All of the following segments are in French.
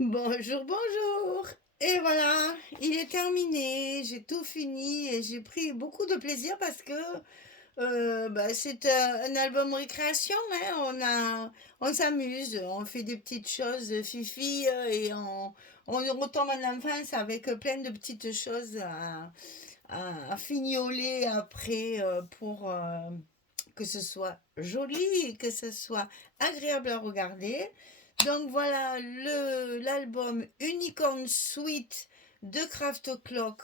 Bonjour, bonjour. Et voilà, il est terminé, j'ai tout fini et j'ai pris beaucoup de plaisir parce que c'est un album récréation, hein. On s'amuse, on fait des petites choses fifi on retombe en enfance avec plein de petites choses à fignoler après pour que ce soit joli et que ce soit agréable à regarder. Donc voilà l'album Unicorn Suite de Craft Clock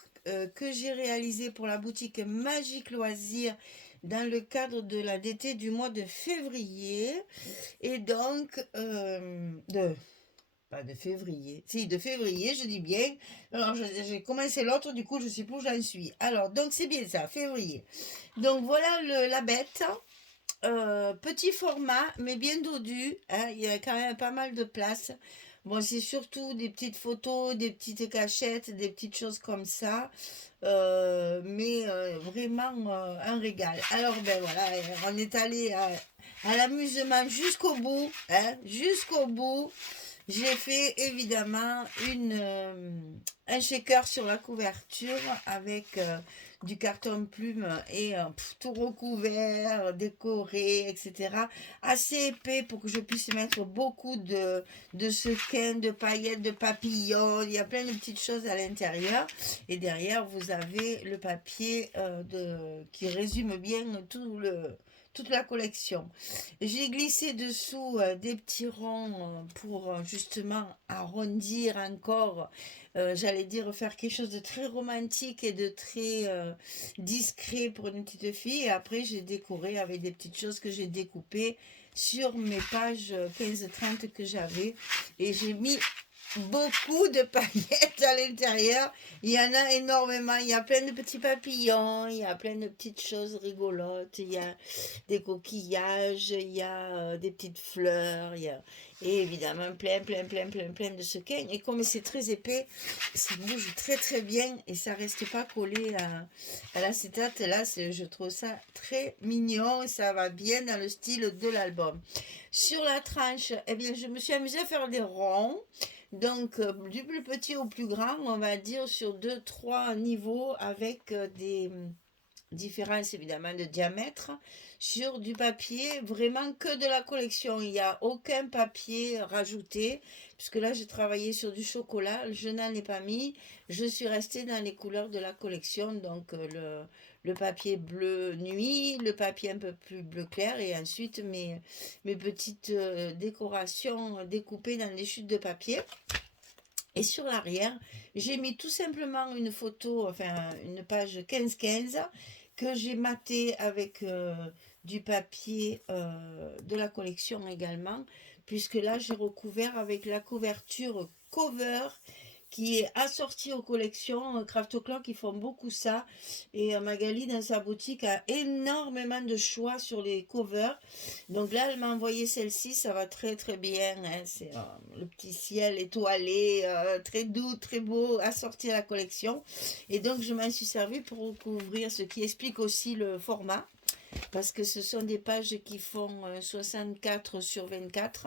que j'ai réalisé pour la boutique Magique Loisirs dans le cadre de la DT du mois de février. Et donc, pas de février, si de février, je dis bien. Alors j'ai commencé l'autre, du coup je sais plus où j'en suis. Alors, donc c'est bien ça, février. Donc voilà la bête. Petit format, mais bien dodu, hein, il y a quand même pas mal de place. Bon, c'est surtout des petites photos, des petites cachettes, des petites choses comme ça. Mais vraiment un régal. Alors, ben voilà, on est allé à l'amusement jusqu'au bout, hein, jusqu'au bout. J'ai fait évidemment un shaker sur la couverture avec du carton plume et tout recouvert, décoré, etc. Assez épais pour que je puisse mettre beaucoup de sequins, de paillettes, de papillons. Il y a plein de petites choses à l'intérieur. Et derrière, vous avez le papier qui résume bien toute la collection. J'ai glissé dessous des petits ronds pour justement arrondir encore, j'allais dire faire quelque chose de très romantique et de très discret pour une petite fille. Et après, j'ai décoré avec des petites choses que j'ai découpées sur mes pages 15-30 que j'avais. Et j'ai mis beaucoup de paillettes à l'intérieur. Il y en a énormément. Il y a plein de petits papillons, il y a plein de petites choses rigolotes. Il y a des coquillages, il y a des petites fleurs, et évidemment plein de sequins. Et comme c'est très épais, ça bouge très très bien et ça reste pas collé à l'acétate. Là, je trouve ça très mignon et ça va bien dans le style de l'album. Sur la tranche, eh bien, je me suis amusée à faire des ronds. Donc, du plus petit au plus grand, on va dire sur deux trois niveaux avec des différences évidemment de diamètre sur du papier vraiment que de la collection. Il n'y a aucun papier rajouté puisque là j'ai travaillé sur du chocolat, je n'en ai pas mis. Je suis restée dans les couleurs de la collection, donc le papier bleu nuit, le papier un peu plus bleu clair et ensuite mes petites décorations découpées dans des chutes de papier. Et sur l'arrière, j'ai mis tout simplement une photo, enfin une page 15-15 que j'ai maté avec du papier de la collection également, puisque là j'ai recouvert avec la couverture cover qui est assortie aux collections. Craft Clock, ils font beaucoup ça. Et Magali, dans sa boutique, a énormément de choix sur les covers. Donc là, elle m'a envoyé celle-ci, ça va très très bien, hein. C'est le petit ciel étoilé, très doux, très beau, assorti à la collection. Et donc, je m'en suis servi pour recouvrir, ce qui explique aussi le format, parce que ce sont des pages qui font 64 sur 24.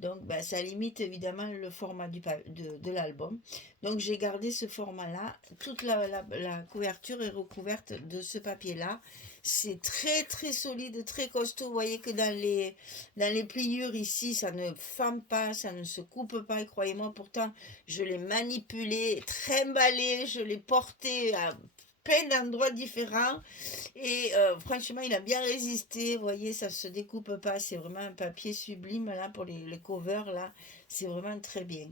Donc, ben, ça limite évidemment le format de l'album. Donc, j'ai gardé ce format-là. Toute la couverture est recouverte de ce papier-là. C'est très, très solide, très costaud. Vous voyez que dans les pliures ici, ça ne fend pas, ça ne se coupe pas. Et croyez-moi, pourtant, je l'ai manipulé, trimballé, je l'ai porté à plein d'endroits différents. Et franchement, il a bien résisté. Vous voyez, ça se découpe pas. C'est vraiment un papier sublime là pour les covers là. C'est vraiment très bien.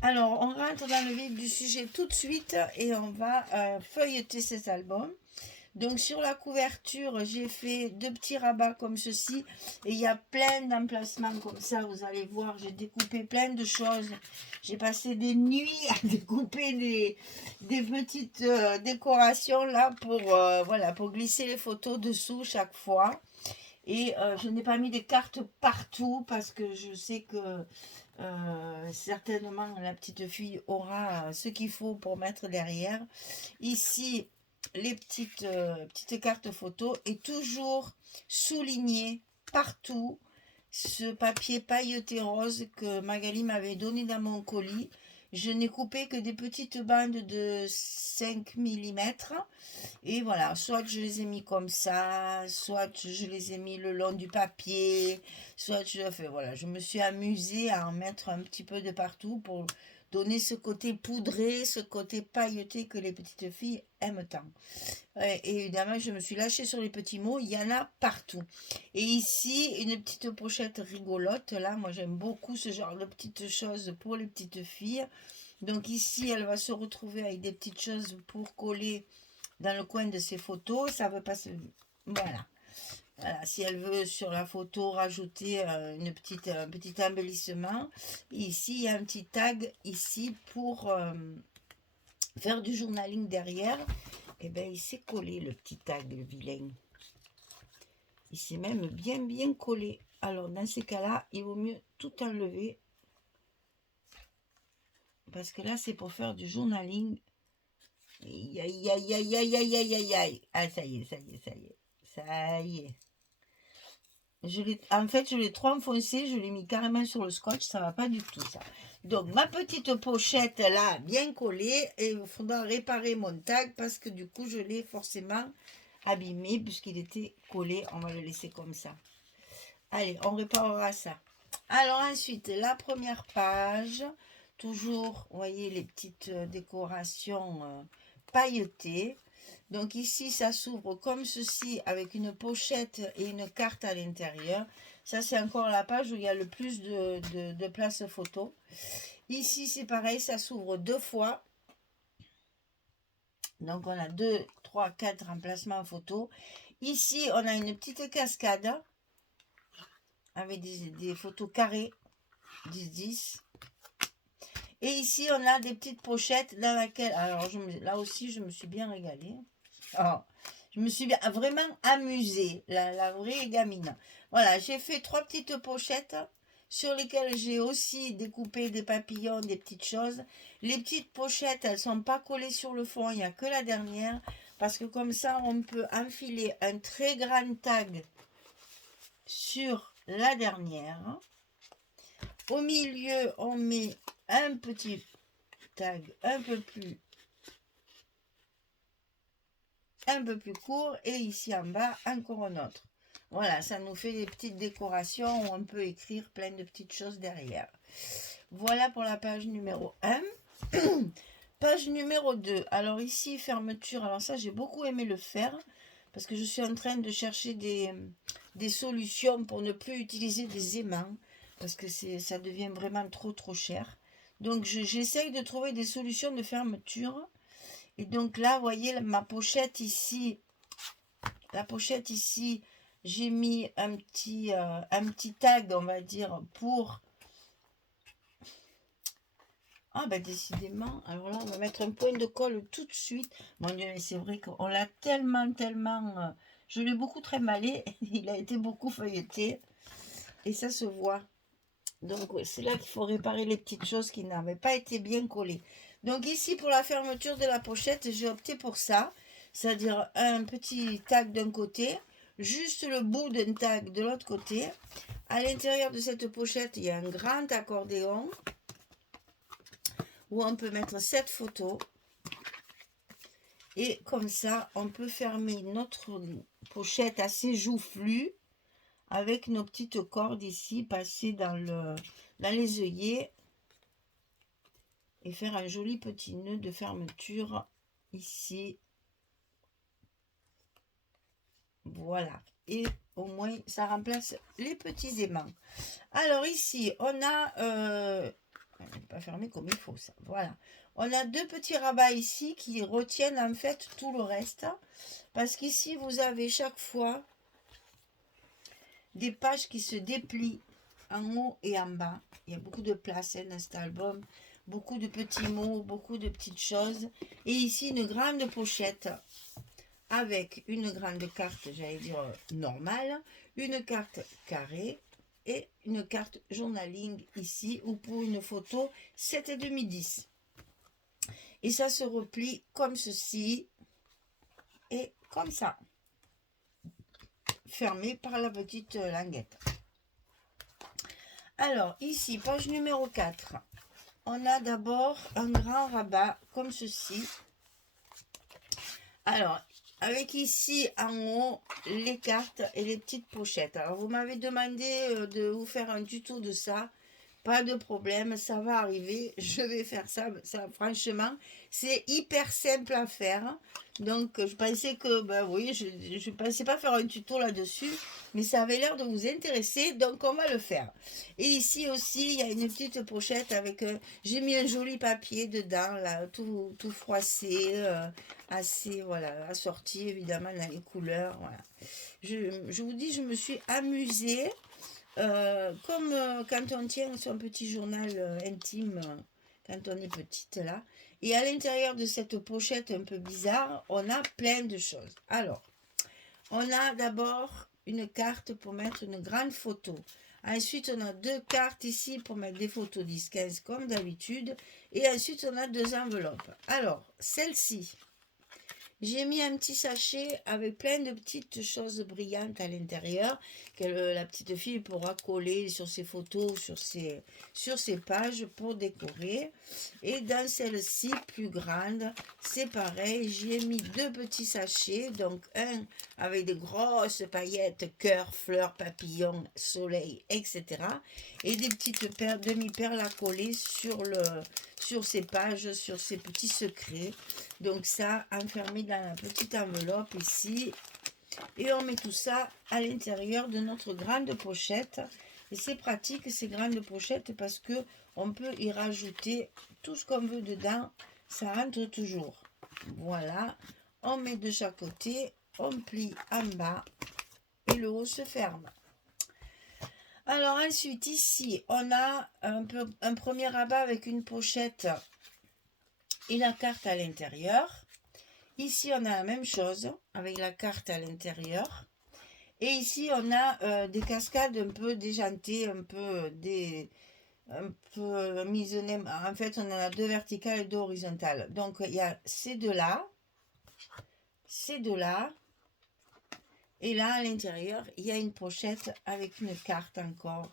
Alors, on rentre dans le vif du sujet tout de suite et on va feuilleter cet album. Donc sur la couverture, j'ai fait deux petits rabats comme ceci. Et il y a plein d'emplacements comme ça. Vous allez voir, j'ai découpé plein de choses. J'ai passé des nuits à découper des petites décorations là voilà, pour glisser les photos dessous chaque fois. Et je n'ai pas mis des cartes partout parce que je sais que certainement la petite fille aura ce qu'il faut pour mettre derrière. Ici, les petites cartes photos et toujours soulignées partout ce papier pailleté rose que Magali m'avait donné dans mon colis. Je n'ai coupé que des petites bandes de 5 millimètres. Et voilà, soit je les ai mis comme ça, soit je les ai mis le long du papier, soit voilà, je me suis amusée à en mettre un petit peu de partout pour donner ce côté poudré, ce côté pailleté que les petites filles aiment tant. Et évidemment, je me suis lâchée sur les petits mots, il y en a partout. Et ici, une petite pochette rigolote, là, moi j'aime beaucoup ce genre de petites choses pour les petites filles. Donc ici, elle va se retrouver avec des petites choses pour coller dans le coin de ses photos. Ça veut pas se... Voilà. Voilà, si elle veut sur la photo rajouter un petit embellissement, ici il y a un petit tag ici pour faire du journaling derrière. Et bien il s'est collé le petit tag, le vilain. Il s'est même bien collé. Alors dans ces cas-là, il vaut mieux tout enlever. Parce que là c'est pour faire du journaling. Aïe aïe aïe aïe aïe aïe aïe aïe aïe. Ah ça y est, ça y est, ça y est. Ça y est. En fait, je l'ai trop enfoncé, je l'ai mis carrément sur le scotch, ça va pas du tout ça. Donc ma petite pochette là, bien collée, et il faudra réparer mon tag parce que du coup je l'ai forcément abîmé puisqu'il était collé, on va le laisser comme ça. Allez, on réparera ça. Alors ensuite, la première page, toujours, vous voyez les petites décorations pailletées. Donc ici, ça s'ouvre comme ceci avec une pochette et une carte à l'intérieur. Ça, c'est encore la page où il y a le plus de place photo. Ici, c'est pareil, ça s'ouvre 2 fois. Donc on a 2, 3, 4 emplacements photo. Ici, on a une petite cascade avec des photos carrées, 10-10. Et ici, on a des petites pochettes dans laquelle... Alors, là aussi, je me suis bien régalée. Oh, je me suis bien, vraiment amusée, la vraie gamine. Voilà, j'ai fait 3 petites pochettes sur lesquelles j'ai aussi découpé des papillons, des petites choses. Les petites pochettes, elles ne sont pas collées sur le fond, il n'y a que la dernière. Parce que comme ça, on peut enfiler un très grand tag sur la dernière. Au milieu, on met un petit tag un peu plus court et ici en bas encore un autre. Voilà, ça nous fait des petites décorations où on peut écrire plein de petites choses derrière. Voilà pour la page numéro 1. Page numéro 2. Alors ici, fermeture. Alors ça, j'ai beaucoup aimé le faire parce que je suis en train de chercher des solutions pour ne plus utiliser des aimants parce que ça devient vraiment trop cher. Donc j'essaye de trouver des solutions de fermeture. Et donc là, vous voyez ma pochette ici. La pochette ici, j'ai mis un petit tag, on va dire, pour... Ah ben décidément, alors là, on va mettre un point de colle tout de suite. Mon Dieu, mais c'est vrai qu'on l'a tellement... je l'ai beaucoup trémallé, il a été beaucoup feuilleté. Et ça se voit. Donc c'est là qu'il faut réparer les petites choses qui n'avaient pas été bien collées. Donc ici pour la fermeture de la pochette, j'ai opté pour ça. C'est-à-dire un petit tag d'un côté, juste le bout d'un tag de l'autre côté. À l'intérieur de cette pochette, il y a un grand accordéon où on peut mettre 7 photos. Et comme ça, on peut fermer notre pochette assez joufflue avec nos petites cordes ici passées dans les œillets et faire un joli petit nœud de fermeture ici. Voilà, et au moins ça remplace les petits aimants. Alors ici on a pas fermé comme il faut ça. Voilà, on a 2 petits rabats ici qui retiennent en fait tout le reste parce qu'ici vous avez chaque fois des pages qui se déplient en haut et en bas. Il y a beaucoup de place dans cet album, beaucoup de petits mots, beaucoup de petites choses. Et ici, une grande pochette avec une grande carte, j'allais dire normale, une carte carrée et une carte journaling ici, ou pour une photo 7,5-10. Et ça se replie comme ceci et comme ça. Fermé par la petite languette. Alors, ici, page numéro 4. On a d'abord un grand rabat comme ceci. Alors, avec ici en haut les cartes et les petites pochettes. Alors, vous m'avez demandé de vous faire un tuto de ça. Pas de problème, ça va arriver. Je vais faire ça. Franchement, c'est hyper simple à faire. Donc, je pensais que, ben oui, je ne pensais pas faire un tuto là-dessus, mais ça avait l'air de vous intéresser, donc on va le faire. Et ici aussi, il y a une petite pochette avec, j'ai mis un joli papier dedans, là, tout froissé, assez, voilà, assorti évidemment dans les couleurs. Voilà. Je vous dis, je me suis amusée. Comme quand on tient son petit journal intime, quand on est petite là. Et à l'intérieur de cette pochette un peu bizarre, on a plein de choses. Alors, on a d'abord une carte pour mettre une grande photo. Ensuite, on a deux cartes ici pour mettre des photos 10-15 comme d'habitude. Et ensuite, on a deux enveloppes. Alors, celle-ci, j'ai mis un petit sachet avec plein de petites choses brillantes à l'intérieur que la petite fille pourra coller sur ses photos, sur ses pages pour décorer. Et dans celle-ci, plus grande, c'est pareil, j'y ai mis deux petits sachets. Donc un avec des grosses paillettes, cœur, fleurs, papillons, soleil, etc. Et des petites demi-perles à coller sur ces pages, sur ces petits secrets. Donc ça, enfermé dans la petite enveloppe ici. Et on met tout ça à l'intérieur de notre grande pochette. Et c'est pratique ces grandes pochettes parce que on peut y rajouter tout ce qu'on veut dedans. Ça rentre toujours. Voilà. On met de chaque côté. On plie en bas. Et le haut se ferme. Alors ensuite ici, on a un premier rabat avec une pochette et la carte à l'intérieur. Ici, on a la même chose avec la carte à l'intérieur. Et ici, on a des cascades un peu déjantées, un peu misonnées. En fait, on en a deux verticales et deux horizontales. Donc, il y a ces deux-là, et là, à l'intérieur, il y a une pochette avec une carte encore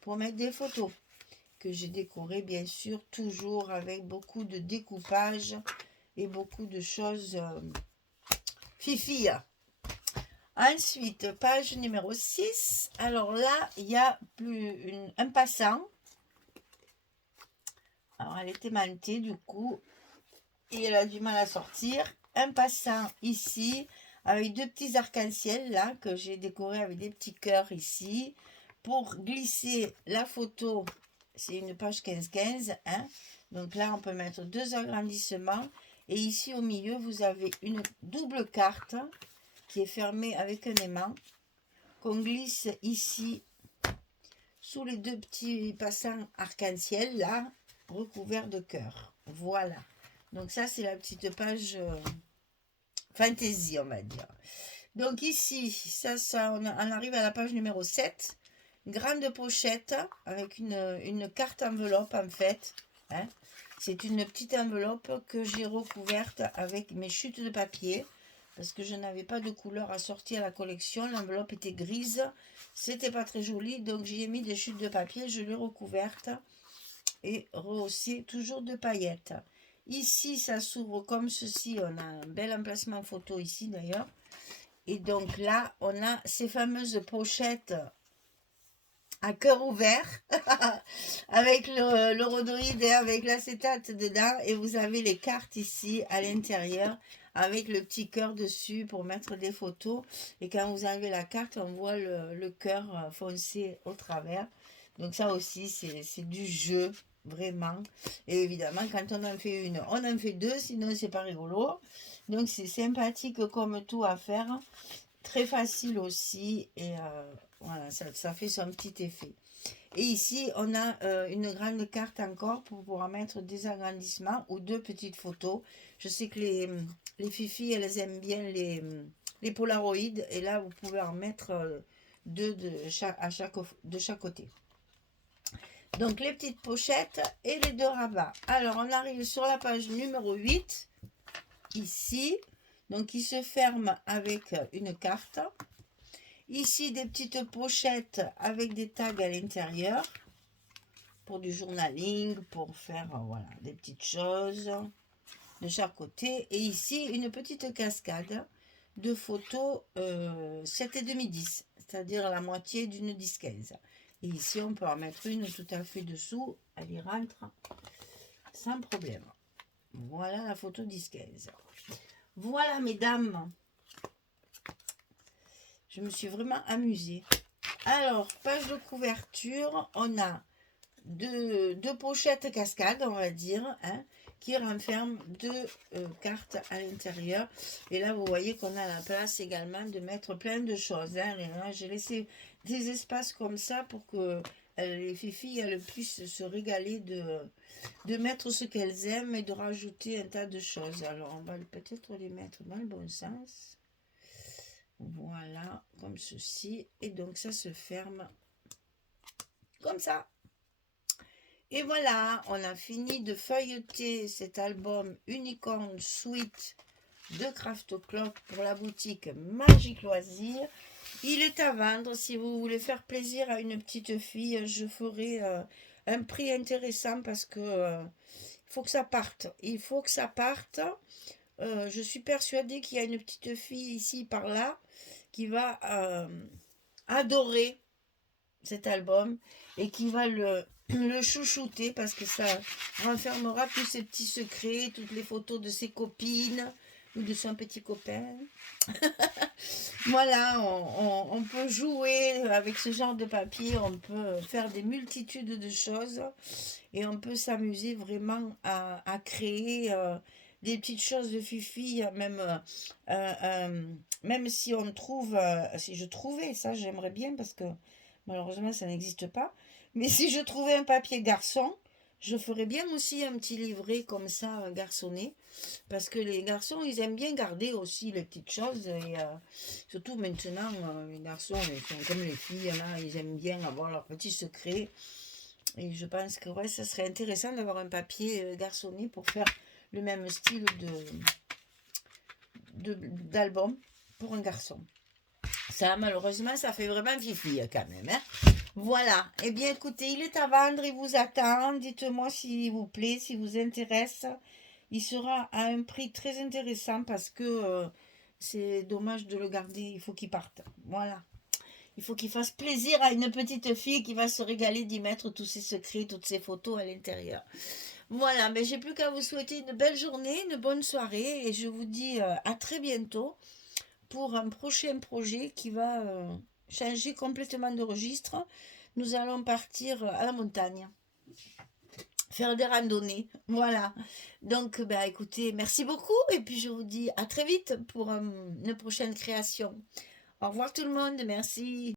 pour mettre des photos que j'ai décorées, bien sûr, toujours avec beaucoup de découpage et beaucoup de choses fifi. Ensuite, page numéro 6. Alors là, il y a un passant. Alors, elle est aimantée du coup. Et elle a du mal à sortir. Un passant ici, avec deux petits arcs-en-ciel là, que j'ai décoré avec des petits cœurs ici. Pour glisser la photo, c'est une page 15-15. Hein. Donc là, on peut mettre deux agrandissements. Et ici, au milieu, vous avez une double carte qui est fermée avec un aimant qu'on glisse ici sous les deux petits passants arc-en-ciel là, recouverts de cœur. Voilà. Donc ça, c'est la petite page fantaisie, on va dire. Donc ici, on arrive à la page numéro 7. Grande pochette avec une carte enveloppe en fait. Hein. C'est une petite enveloppe que j'ai recouverte avec mes chutes de papier. Parce que je n'avais pas de couleur assortie à la collection. L'enveloppe était grise. C'était pas très joli. Donc j'ai mis des chutes de papier. Je l'ai recouverte. Et rehaussée toujours de paillettes. Ici, ça s'ouvre comme ceci. On a un bel emplacement photo ici d'ailleurs. Et donc là, on a ces fameuses pochettes à cœur ouvert. avec le rhodoïde et avec l'acétate dedans. Et vous avez les cartes ici à l'intérieur. Avec le petit cœur dessus pour mettre des photos. Et quand vous enlevez la carte, on voit le cœur foncé au travers. Donc ça aussi, c'est du jeu, vraiment. Et évidemment, quand on en fait une, on en fait deux, sinon c'est pas rigolo. Donc c'est sympathique comme tout à faire. Très facile aussi. Et voilà, ça fait son petit effet. Et ici, on a une grande carte encore pour pouvoir mettre des agrandissements ou deux petites photos. Je sais que les filles, elles aiment bien les polaroïdes. Et là, vous pouvez en mettre deux de chaque côté. Donc, les petites pochettes et les deux rabats. Alors, on arrive sur la page numéro 8. Ici. Donc, il se ferme avec une carte. Ici, des petites pochettes avec des tags à l'intérieur. pour du journaling, pour faire voilà, des petites choses de chaque côté. Et ici, une petite cascade de photos 7,5-10, c'est-à-dire la moitié d'une 10-15. Et ici, on peut en mettre une tout à fait dessous, elle y rentre sans problème. Voilà la photo 10-15. Voilà, mesdames, je me suis vraiment amusée. Alors, page de couverture, on a deux pochettes cascades, on va dire, hein, qui renferment deux cartes à l'intérieur. Et là, vous voyez qu'on a la place également de mettre plein de choses. Hein. Et là, j'ai laissé des espaces comme ça pour que les filles elles puissent se régaler de mettre ce qu'elles aiment et de rajouter un tas de choses. Alors, on va peut-être les mettre dans le bon sens. Voilà, comme ceci. Et donc, ça se ferme comme ça. Et voilà, on a fini de feuilleter cet album Unicorn Suite de Craft Club pour la boutique Magique Loisir. Il est à vendre. Si vous voulez faire plaisir à une petite fille, je ferai un prix intéressant parce que il faut que ça parte. Il faut que ça parte. Je suis persuadée qu'il y a une petite fille ici par là qui va adorer cet album et qui va le chouchouter parce que ça renfermera tous ses petits secrets, toutes les photos de ses copines ou de son petit copain. Voilà, on peut jouer avec ce genre de papier, on peut faire des multitudes de choses et on peut s'amuser vraiment à créer des petites choses de fifi, même si on trouve, si je trouvais, ça j'aimerais bien parce que malheureusement ça n'existe pas, mais si je trouvais un papier garçon, je ferais bien aussi un petit livret comme ça, garçonné, parce que les garçons, ils aiment bien garder aussi les petites choses, et surtout maintenant, les garçons, ils sont comme les filles, là, ils aiment bien avoir leurs petits secrets, et je pense que ouais, ça serait intéressant d'avoir un papier garçonné pour faire le même style d'album pour un garçon. Ça, malheureusement, ça fait vraiment fifi quand même. Hein. Voilà. Eh bien, écoutez, il est à vendre, il vous attend. Dites-moi s'il vous plaît, s'il vous intéresse. Il sera à un prix très intéressant parce que c'est dommage de le garder. Il faut qu'il parte. Voilà. Il faut qu'il fasse plaisir à une petite fille qui va se régaler d'y mettre tous ses secrets, toutes ses photos à l'intérieur. Voilà, mais j'ai plus qu'à vous souhaiter une belle journée, une bonne soirée et je vous dis à très bientôt pour un prochain projet qui va changer complètement de registre. Nous allons partir à la montagne, faire des randonnées. Voilà. Donc, bah, écoutez, merci beaucoup et puis je vous dis à très vite pour une prochaine création. Au revoir tout le monde, merci.